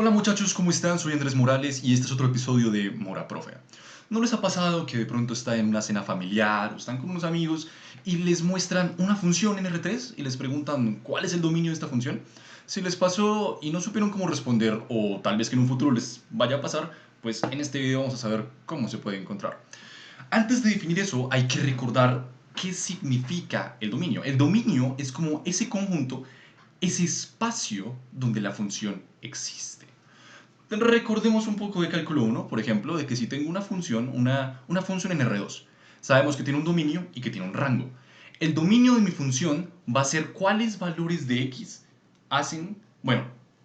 Hola muchachos, ¿cómo están? Soy Andrés Morales y este es otro episodio de Mora Profe. ¿No les ha pasado que de pronto están en una cena familiar o están con unos amigos y les muestran una función en R3 y les preguntan cuál es el dominio de esta función? Si les pasó y no supieron cómo responder o tal vez que en un futuro les vaya a pasar, pues en este video vamos a saber cómo se puede encontrar. Antes de definir eso, hay que recordar qué significa el dominio. El dominio es como ese conjunto, ese espacio donde la función existe. Recordemos un poco de cálculo 1, por ejemplo, de que si tengo una función en R2, sabemos que tiene un dominio y que tiene un rango. El dominio de mi función va a ser cuáles valores de x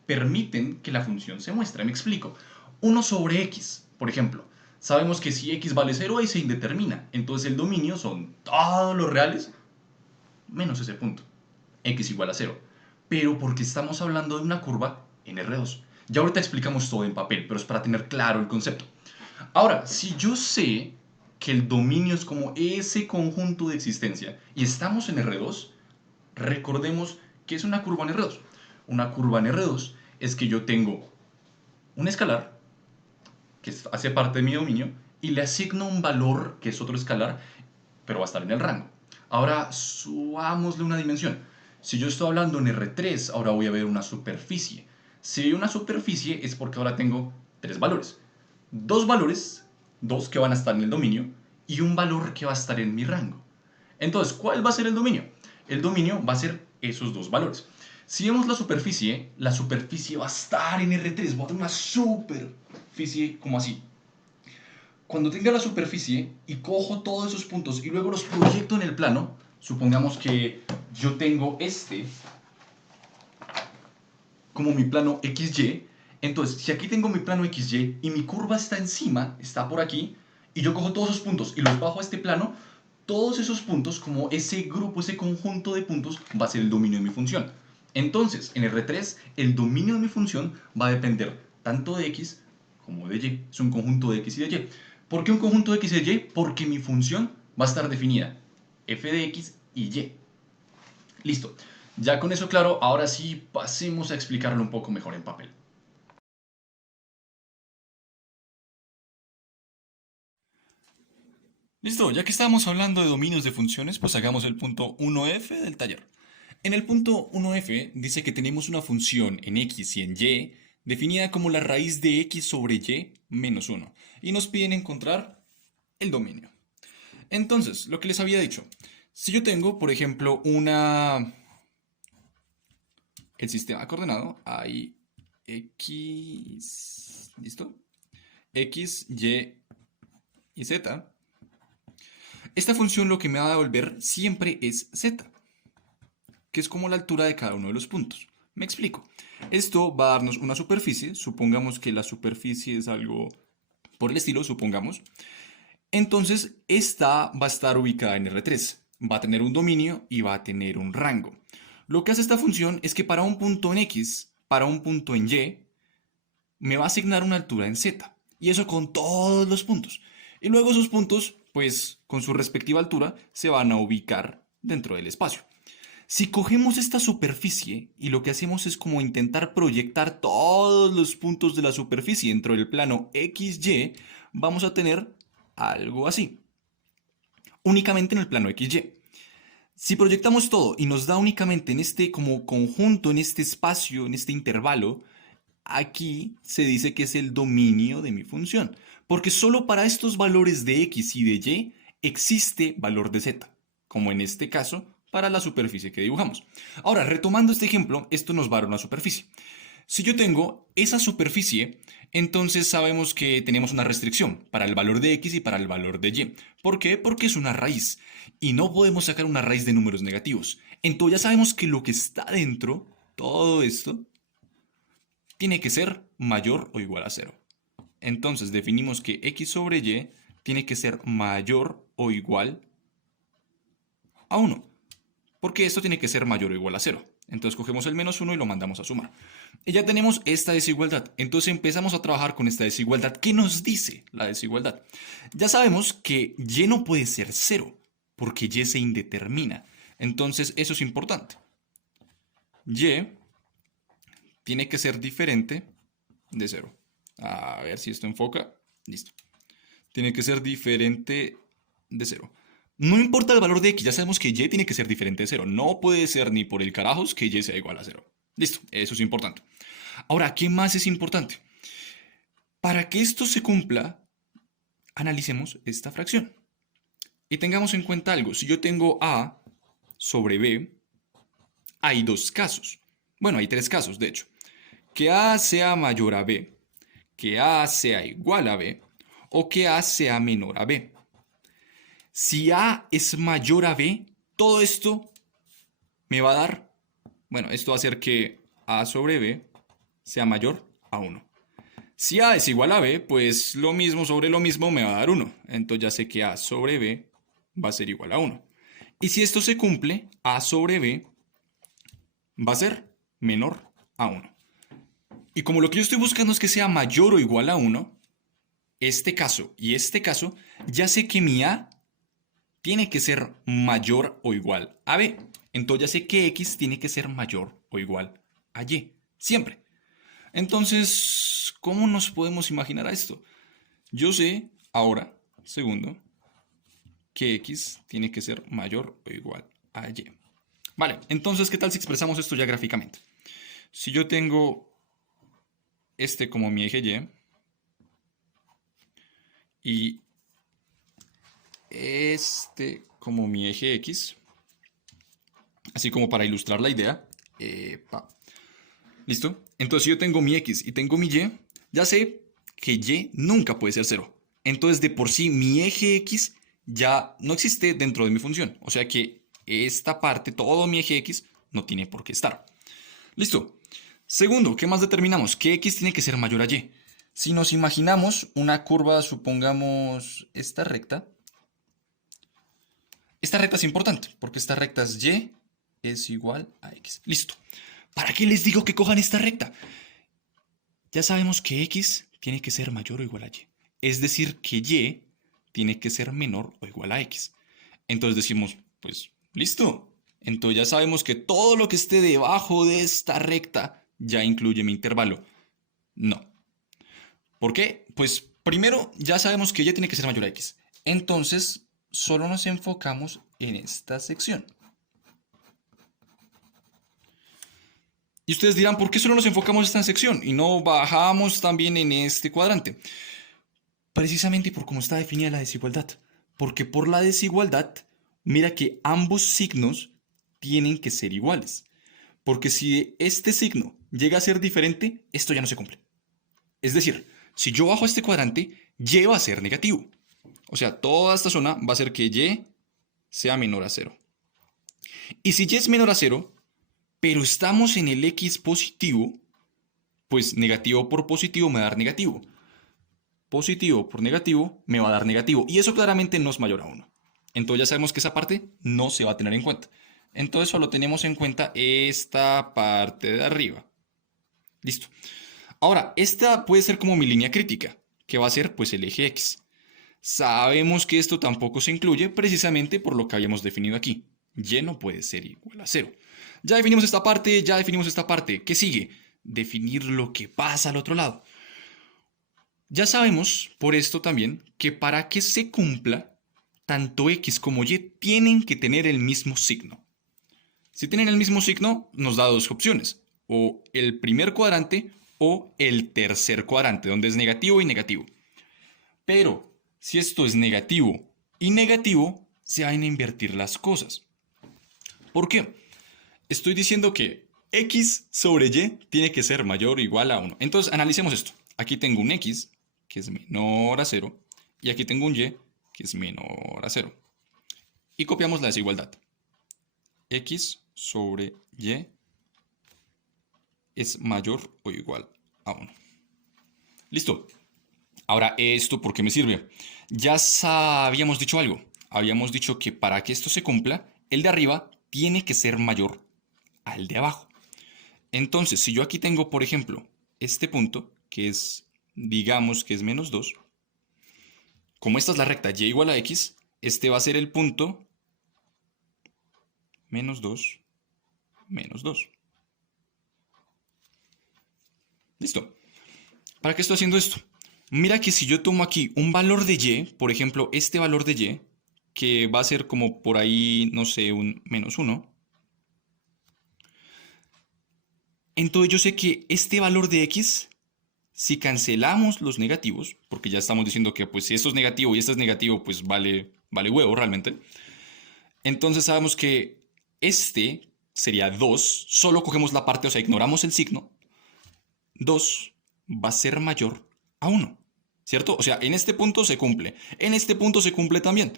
permiten que la función se muestre. Me explico. 1/x, por ejemplo. Sabemos que si x vale 0, ahí se indetermina. Entonces el dominio son todos los reales menos ese punto. X igual a 0. Pero porque estamos hablando de una curva en R2. Ya ahorita explicamos todo en papel, pero es para tener claro el concepto. Ahora, si yo sé que el dominio es como ese conjunto de existencia y estamos en R2, recordemos que es una curva en R2. Una curva en R2 es que yo tengo un escalar que hace parte de mi dominio y le asigno un valor que es otro escalar, pero va a estar en el rango. Ahora subámosle una dimensión. Si yo estoy hablando en R3, ahora voy a ver una superficie. Si hay una superficie es porque ahora tengo tres valores. Dos valores, dos que van a estar en el dominio, y un valor que va a estar en mi rango. Entonces, ¿cuál va a ser el dominio? El dominio va a ser esos dos valores. Si vemos la superficie va a estar en R3, va a tener una superficie como así. Cuando tenga la superficie y cojo todos esos puntos y luego los proyecto en el plano, supongamos que yo tengo este como mi plano XY, entonces si aquí tengo mi plano XY y mi curva está encima, está por aquí, y yo cojo todos esos puntos y los bajo a este plano, todos esos puntos, como ese grupo, ese conjunto de puntos, va a ser el dominio de mi función. Entonces, en R3, el dominio de mi función va a depender tanto de X como de Y. Es un conjunto de X y de Y. ¿Por qué un conjunto de X y de Y? Porque mi función va a estar definida f de X y Y. Listo. Ya con eso claro, ahora sí pasemos a explicarlo un poco mejor en papel. Listo, ya que estábamos hablando de dominios de funciones, pues hagamos el punto 1f del taller. En el punto 1f dice que tenemos una función en x y en y definida como la raíz de x sobre y menos 1 y nos piden encontrar el dominio. Entonces, lo que les había dicho, si yo tengo, por ejemplo, el sistema coordenado, hay x, ¿listo? X, y z. Esta función lo que me va a devolver siempre es z, que es como la altura de cada uno de los puntos. Me explico. Esto va a darnos una superficie, supongamos que la superficie es algo por el estilo, supongamos. Entonces, esta va a estar ubicada en R3, va a tener un dominio y va a tener un rango. Lo que hace esta función es que para un punto en X, para un punto en Y, me va a asignar una altura en Z. Y eso con todos los puntos. Y luego esos puntos, pues con su respectiva altura, se van a ubicar dentro del espacio. Si cogemos esta superficie y lo que hacemos es como intentar proyectar todos los puntos de la superficie dentro del plano XY, vamos a tener algo así. Únicamente en el plano XY. Si proyectamos todo y nos da únicamente en este como conjunto, en este espacio, en este intervalo, aquí se dice que es el dominio de mi función, porque solo para estos valores de x y de y existe valor de z, como en este caso para la superficie que dibujamos. Ahora, retomando este ejemplo, esto nos va a dar una superficie. Si yo tengo esa superficie, entonces sabemos que tenemos una restricción para el valor de x y para el valor de y. ¿Por qué? Porque es una raíz y no podemos sacar una raíz de números negativos. Entonces ya sabemos que lo que está dentro, todo esto, tiene que ser mayor o igual a 0. Entonces definimos que x sobre y tiene que ser mayor o igual a 1. Porque esto tiene que ser mayor o igual a 0. Entonces cogemos el menos 1 y lo mandamos a sumar. Y ya tenemos esta desigualdad. Entonces empezamos a trabajar con esta desigualdad. ¿Qué nos dice la desigualdad? Ya sabemos que y no puede ser 0, porque y se indetermina. Entonces eso es importante. Y tiene que ser diferente de 0. A ver si esto enfoca. Listo. Tiene que ser diferente de 0. No importa el valor de x, ya sabemos que y tiene que ser diferente de 0. No puede ser ni por el carajos que y sea igual a 0. Listo, eso es importante. Ahora, ¿qué más es importante? Para que esto se cumpla, analicemos esta fracción. Y tengamos en cuenta algo. Si yo tengo a sobre b, hay dos casos. Bueno, hay tres casos, de hecho. Que a sea mayor a b, que a sea igual a b, o que a sea menor a b. Si a es mayor a b, todo esto me va a dar, bueno, esto va a hacer que a sobre b sea mayor a 1. Si a es igual a b, pues lo mismo sobre lo mismo me va a dar 1. Entonces ya sé que a sobre b va a ser igual a 1. Y si esto se cumple, a sobre b va a ser menor a 1. Y como lo que yo estoy buscando es que sea mayor o igual a 1, este caso y este caso, ya sé que mi a tiene que ser mayor o igual a b. Entonces ya sé que x tiene que ser mayor o igual a y. Siempre. Entonces, ¿cómo nos podemos imaginar a esto? Yo sé ahora, segundo, que x tiene que ser mayor o igual a y. Vale, entonces, ¿qué tal si expresamos esto ya gráficamente? Si yo tengo este como mi eje y este como mi eje x, así como para ilustrar la idea. ¿Listo? Entonces, si yo tengo mi x y tengo mi y, ya sé que y nunca puede ser 0. Entonces, de por sí, mi eje x ya no existe dentro de mi función. O sea que esta parte, todo mi eje x, no tiene por qué estar. ¿Listo? Segundo, ¿qué más determinamos? Que x tiene que ser mayor a y. Si nos imaginamos una curva, supongamos esta recta es importante, porque esta recta es y es igual a x. Listo. ¿Para qué les digo que cojan esta recta? Ya sabemos que x tiene que ser mayor o igual a y. Es decir, que y tiene que ser menor o igual a x. Entonces decimos, pues, listo. Entonces ya sabemos que todo lo que esté debajo de esta recta ya incluye mi intervalo. No. ¿Por qué? Pues primero ya sabemos que y tiene que ser mayor a x. Entonces solo nos enfocamos en esta sección. Y ustedes dirán, ¿por qué solo nos enfocamos en esta sección y no bajamos también en este cuadrante? Precisamente por cómo está definida la desigualdad. Porque por la desigualdad, mira que ambos signos tienen que ser iguales. Porque si este signo llega a ser diferente, esto ya no se cumple. Es decir, si yo bajo este cuadrante, y va a ser negativo. O sea, toda esta zona va a ser que y sea menor a 0. Y si y es menor a 0, pero estamos en el x positivo, pues negativo por positivo me va a dar negativo. Positivo por negativo me va a dar negativo. Y eso claramente no es mayor a 1. Entonces ya sabemos que esa parte no se va a tener en cuenta. Entonces solo tenemos en cuenta esta parte de arriba. Listo. Ahora, esta puede ser como mi línea crítica, que va a ser pues el eje X. Sabemos que esto tampoco se incluye precisamente por lo que habíamos definido aquí. Y no puede ser igual a 0. Ya definimos esta parte, ya definimos esta parte. ¿Qué sigue? Definir lo que pasa al otro lado. Ya sabemos por esto también que para que se cumpla, tanto x como y tienen que tener el mismo signo. Si tienen el mismo signo, nos da dos opciones, o el primer cuadrante o el tercer cuadrante, donde es negativo y negativo. Pero si esto es negativo y negativo, se van a invertir las cosas. ¿Por qué? Estoy diciendo que x sobre y tiene que ser mayor o igual a 1. Entonces analicemos esto. Aquí tengo un x que es menor a 0 y aquí tengo un y que es menor a 0. Y copiamos la desigualdad. X sobre y es mayor o igual a 1. Listo. Ahora, ¿esto por qué me sirve? Ya habíamos dicho algo. Habíamos dicho que para que esto se cumpla, el de arriba tiene que ser mayor al de abajo. Entonces, si yo aquí tengo, por ejemplo, este punto, que es, digamos que es menos 2, como esta es la recta y igual a x, este va a ser el punto menos 2, menos 2. Listo. ¿Para qué estoy haciendo esto? Mira que si yo tomo aquí un valor de y, por ejemplo, este valor de y, que va a ser como por ahí, no sé, un -1, entonces yo sé que este valor de x, si cancelamos los negativos, porque ya estamos diciendo que pues si esto es negativo y esto es negativo, pues vale huevo realmente. Entonces sabemos que este sería 2, solo cogemos la parte, o sea, ignoramos el signo. 2 va a ser mayor a 1, ¿cierto? O sea, en este punto se cumple. En este punto se cumple también.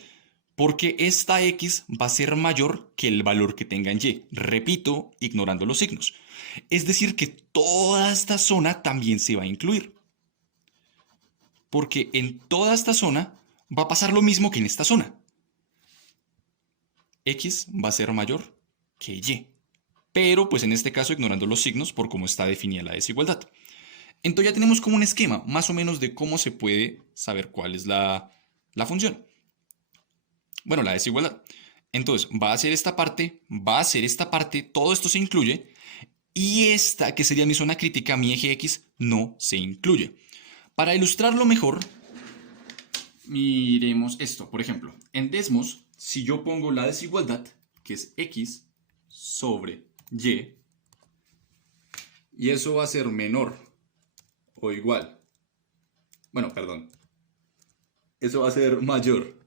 Porque esta x va a ser mayor que el valor que tenga en y. Repito, ignorando los signos. Es decir, que toda esta zona también se va a incluir. Porque en toda esta zona va a pasar lo mismo que en esta zona. X va a ser mayor que Y. Pero pues en este caso ignorando los signos por cómo está definida la desigualdad. Entonces ya tenemos como un esquema más o menos de cómo se puede saber cuál es la función. Bueno, la desigualdad. Entonces va a ser esta parte, va a ser esta parte, todo esto se incluye. Y esta, que sería mi zona crítica, mi eje X, no se incluye. Para ilustrarlo mejor, miremos esto. Por ejemplo, en Desmos, si yo pongo la desigualdad, que es X sobre y eso va a ser menor o igual. Bueno, perdón. Eso va a ser mayor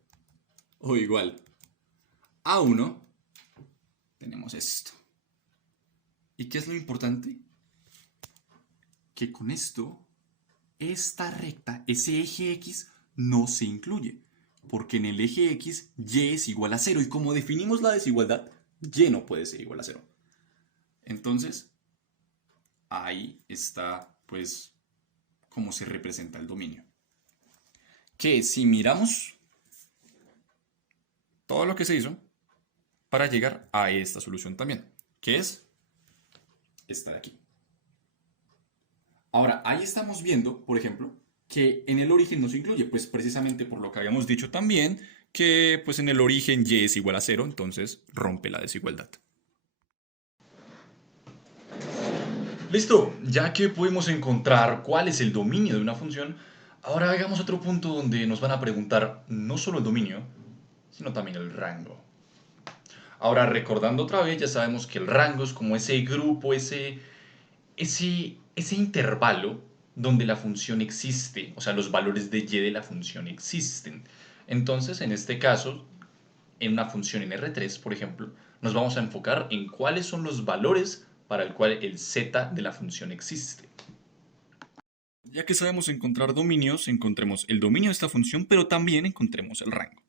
o igual a 1. Tenemos esto. ¿Y qué es lo importante? Que con esto, esta recta, ese eje X, no se incluye. Porque en el eje X, y es igual a 0. Y como definimos la desigualdad, y no puede ser igual a 0. Entonces, ahí está, pues, cómo se representa el dominio. Que si miramos todo lo que se hizo para llegar a esta solución también, que es esta de aquí. Ahora, ahí estamos viendo, por ejemplo, que en el origen no se incluye, pues precisamente por lo que habíamos dicho también, que pues en el origen y es igual a 0, entonces rompe la desigualdad. Listo, ya que pudimos encontrar cuál es el dominio de una función, ahora hagamos otro punto donde nos van a preguntar no solo el dominio, sino también el rango. Ahora, recordando otra vez, ya sabemos que el rango es como ese grupo, ese intervalo donde la función existe, o sea, los valores de y de la función existen. Entonces, en este caso, en una función en R3, por ejemplo, nos vamos a enfocar en cuáles son los valores para el cual el z de la función existe. Ya que sabemos encontrar dominios, encontremos el dominio de esta función, pero también encontremos el rango.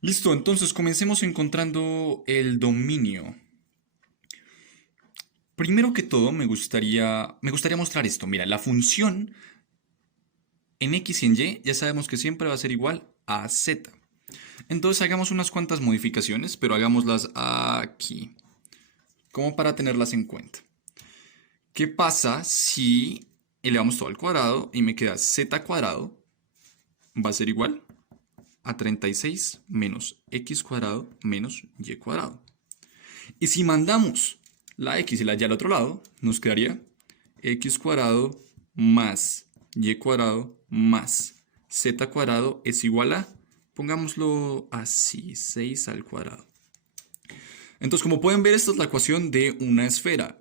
Listo, entonces comencemos encontrando el dominio. Primero que todo, me gustaría mostrar esto. Mira, la función en x y en y ya sabemos que siempre va a ser igual a z. Entonces hagamos unas cuantas modificaciones, pero hagámoslas aquí, como para tenerlas en cuenta. ¿Qué pasa si elevamos todo al cuadrado y me queda z cuadrado? Va a ser igual a 36 menos x cuadrado menos y cuadrado. Y si mandamos la x y la y al otro lado, nos quedaría x cuadrado más y cuadrado más z cuadrado es igual a, pongámoslo así, 6 al cuadrado. Entonces, como pueden ver, esta es la ecuación de una esfera.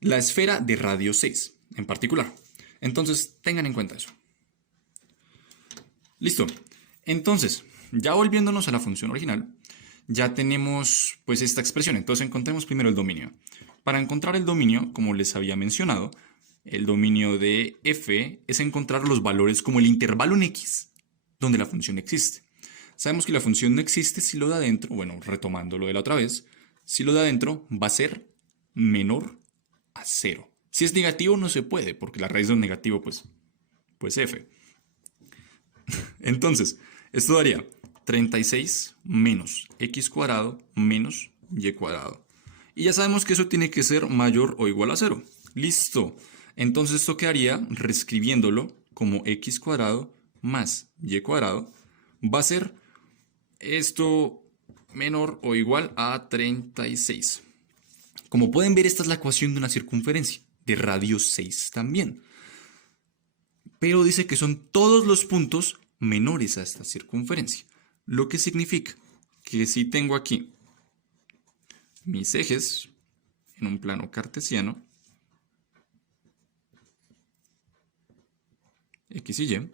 La esfera de radio 6, en particular. Entonces, tengan en cuenta eso. Listo. Entonces, ya volviéndonos a la función original, ya tenemos pues esta expresión. Entonces encontremos primero el dominio. Para encontrar el dominio, como les había mencionado, el dominio de f es encontrar los valores como el intervalo en x, donde la función existe. Sabemos que la función no existe si lo de adentro, bueno, retomando lo de la otra vez, si lo de adentro va a ser menor a 0. Si es negativo no se puede, porque la raíz de un negativo pues f. Entonces, esto daría 36 menos x cuadrado menos y cuadrado. Y ya sabemos que eso tiene que ser mayor o igual a 0. Listo. Entonces esto quedaría, reescribiéndolo como x cuadrado más y cuadrado, va a ser esto menor o igual a 36. Como pueden ver, esta es la ecuación de una circunferencia, de radio 6 también. pero dice que son todos los puntos menores a esta circunferencia. Lo que significa que si tengo aquí mis ejes en un plano cartesiano, X y Y,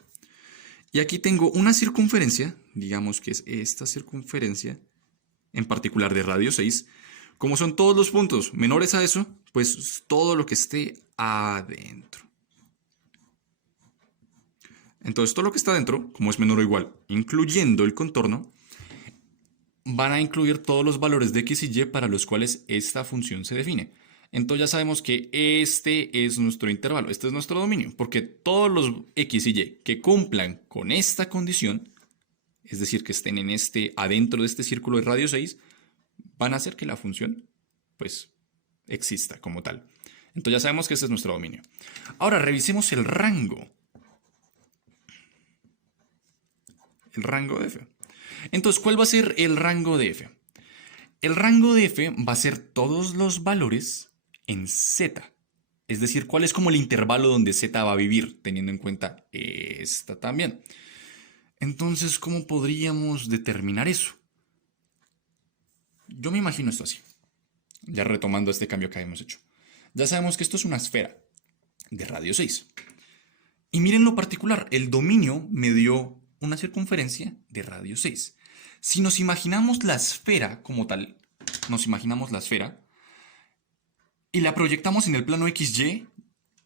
y aquí tengo una circunferencia, digamos que es esta circunferencia, en particular de radio 6, como son todos los puntos menores a eso, pues todo lo que esté adentro. Entonces todo lo que está adentro, como es menor o igual, incluyendo el contorno, van a incluir todos los valores de X y Y para los cuales esta función se define. Entonces ya sabemos que este es nuestro intervalo, este es nuestro dominio, porque todos los X y Y que cumplan con esta condición, es decir, que estén en adentro de este círculo de radio 6, van a hacer que la función, pues, exista como tal. Entonces ya sabemos que este es nuestro dominio. Ahora revisemos el rango. El rango de f. Entonces, ¿cuál va a ser el rango de f? El rango de f va a ser todos los valores en z. Es decir, cuál es como el intervalo donde z va a vivir, teniendo en cuenta esta también. Entonces, ¿cómo podríamos determinar eso? Yo me imagino esto así. Ya retomando este cambio que habíamos hecho. Ya sabemos que esto es una esfera de radio 6. Y miren lo particular, el dominio me dio una circunferencia de radio 6. Si nos imaginamos la esfera como tal, nos imaginamos la esfera y la proyectamos en el plano XY,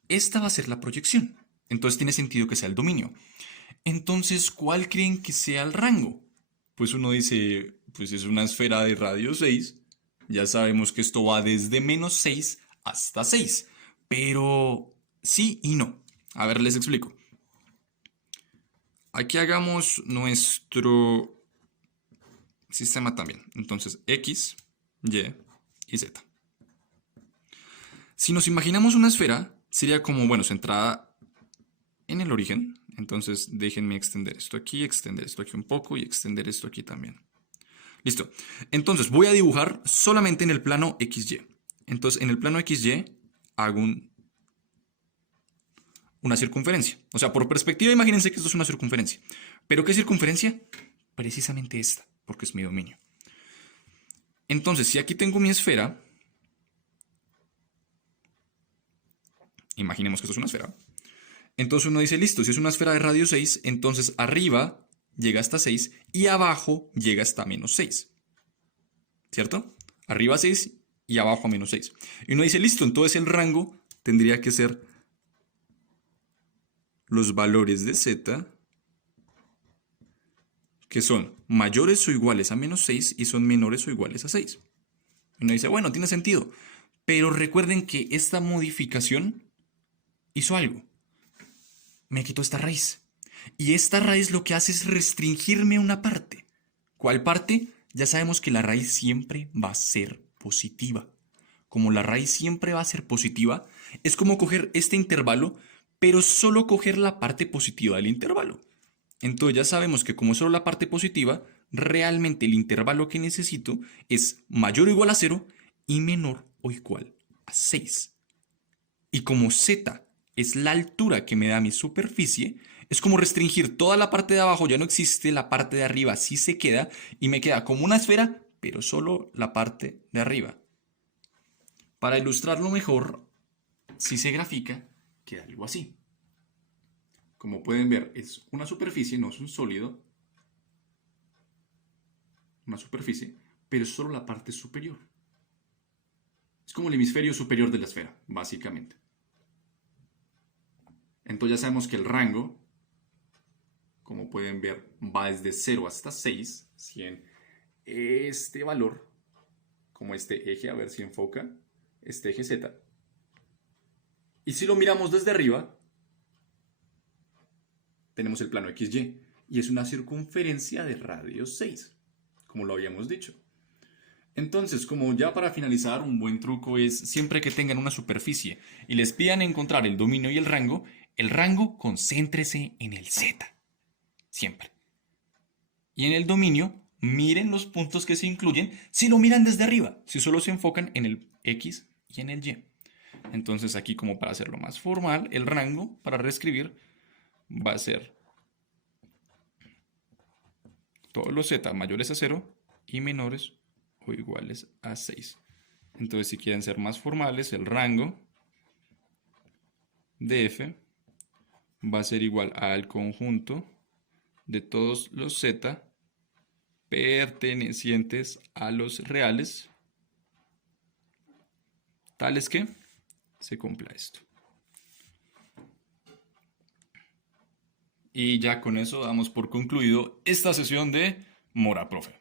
esta va a ser la proyección. Entonces tiene sentido que sea el dominio. Entonces, ¿cuál creen que sea el rango? Pues uno dice, pues es una esfera de radio 6. Ya sabemos que esto va desde menos 6 hasta 6. Pero sí y no. A ver, les explico. Aquí hagamos nuestro sistema también. Entonces, X, Y Z. Si nos imaginamos una esfera, sería como, bueno, centrada en el origen. Entonces, déjenme extender esto aquí un poco y extender esto aquí también. Listo. Entonces, voy a dibujar solamente en el plano XY. Entonces, en el plano XY hago una circunferencia. O sea, por perspectiva, imagínense que esto es una circunferencia. ¿Pero qué circunferencia? Precisamente esta, porque es mi dominio. Entonces, si aquí tengo mi esfera, imaginemos que esto es una esfera. Entonces uno dice, listo, si es una esfera de radio 6, entonces arriba llega hasta 6 y abajo llega hasta menos 6. ¿Cierto? Arriba 6 y abajo a menos 6. Y uno dice, listo, entonces el rango tendría que ser los valores de z que son mayores o iguales a menos 6 y son menores o iguales a 6. Y uno dice, bueno, tiene sentido. Pero recuerden que esta modificación hizo algo. Me quitó esta raíz. Y esta raíz lo que hace es restringirme una parte. ¿Cuál parte? Ya sabemos que la raíz siempre va a ser positiva. Como la raíz siempre va a ser positiva, es como coger este intervalo, pero solo coger la parte positiva del intervalo. Entonces ya sabemos que como solo la parte positiva, realmente el intervalo que necesito es mayor o igual a 0 y menor o igual a 6. Y como z es la altura que me da mi superficie, es como restringir toda la parte de abajo, ya no existe, la parte de arriba sí se queda y me queda como una esfera, pero solo la parte de arriba. Para ilustrarlo mejor, si se grafica, queda algo así. Como pueden ver, es una superficie, no es un sólido, una superficie, pero es solo la parte superior. Es como el hemisferio superior de la esfera, básicamente. Entonces ya sabemos que el rango, como pueden ver, va desde 0 hasta 6. Si en este valor, como este eje, a ver si enfoca, este eje Z. Y si lo miramos desde arriba, tenemos el plano XY. Y es una circunferencia de radio 6, como lo habíamos dicho. Entonces, como ya para finalizar, un buen truco es siempre que tengan una superficie y les pidan encontrar el dominio y el rango concéntrese en el Z. Siempre. Y en el dominio, miren los puntos que se incluyen si lo miran desde arriba, si solo se enfocan en el X y en el Y. Entonces aquí, como para hacerlo más formal, el rango, para reescribir, va a ser todos los z mayores a 0 y menores o iguales a 6. Entonces, si quieren ser más formales, el rango de f va a ser igual al conjunto de todos los z pertenecientes a los reales, tales que se cumpla esto. Y ya con eso damos por concluido esta sesión de Mora Profe.